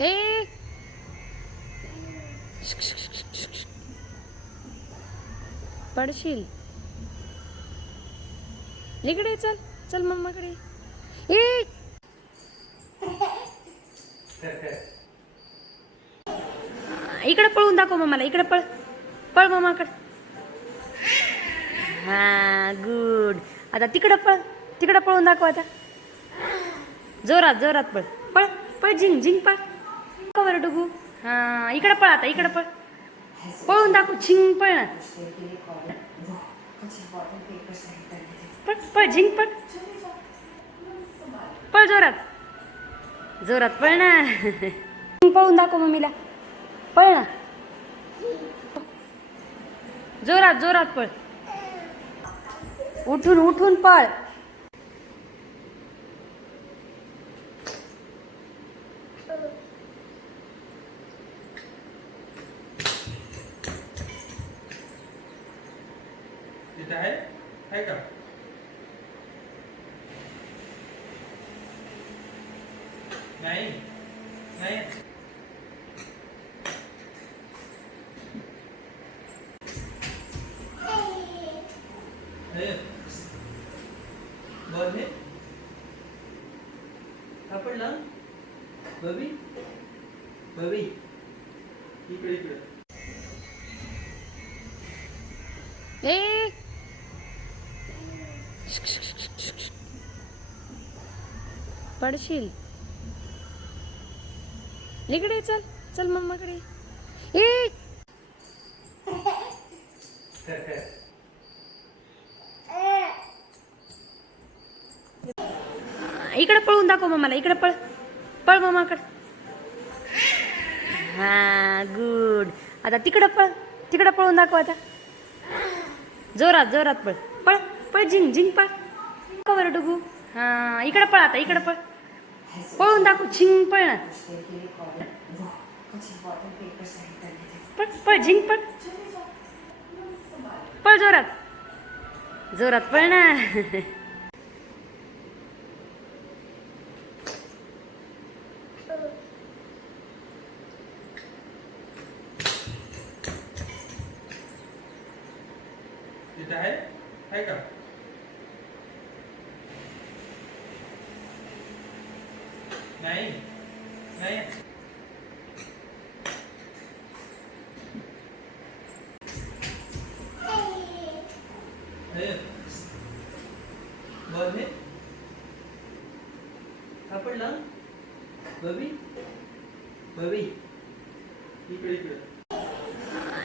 ए पडशील. इकडे चल, चल मम्माकडे. ए इकडे पळून दाखव मम्माला. इकडे पळ, पळ मम्माकडे. हा गुड. आता तिकडं पळ, तिकडं पळून दाखव. आता जोरात जोरात पळ, पळ पळ. झिंग झिंग पळ. कवर डुगू. हा इकडं पळ. आता इकडं पळ, पळून दाखव. झिंग पळ ना. पळ पळ. झिंग पळ, पळ जोरात जोरात पळ ना. पळून दाखव मम्मीला. पळ ना, जोरात जोरात पळ. उठून उठून पळ. तिथे आहे का? नाही नाही. बॉल हे सापडला. बबी बबी इकडे इकडे. ए पडशील. इकडे चल, चल मम्माकडे. ए इकडे पळून दाखव मम्माला. इकडे पळ, पळ मम्माकडे. हा गुड. आता तिकडं पळ, तिकडं पळून दाखव. आता जोरात जोरात पळ, पळ पळ. झिंग झिंग पळ. कवर डुगू. हा इकडं पळ. आता इकडं पळ, पळून दाखव. झिंग पळ ना. पळ पळ. झिंग पळ, पळ जोरात जोरात पळ ना. तिथे आहे का? नाही नाही. बॉल हे सापडला. बबी बबी इकडे इकडे.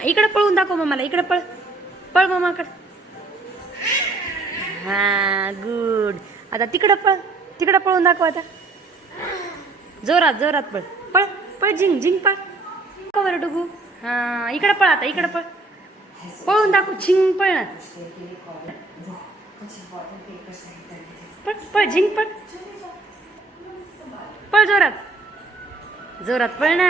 इकडे पळून दाखव मम्माला. इकडे पळ, पळ मम्माकडे. हा गुड. आता तिकडं पळ, तिकडं पळून दाखव. आता जोरात जोरात पळ, पळ पळ. झिंग झिंग पळ. कवर डुगू. हा इकडं पळ. आता इकडं पळ, पळून दाखव. झिंग पळ ना. पळ पळ. झिंग पळ, पळ जोरात जोरात पळ ना.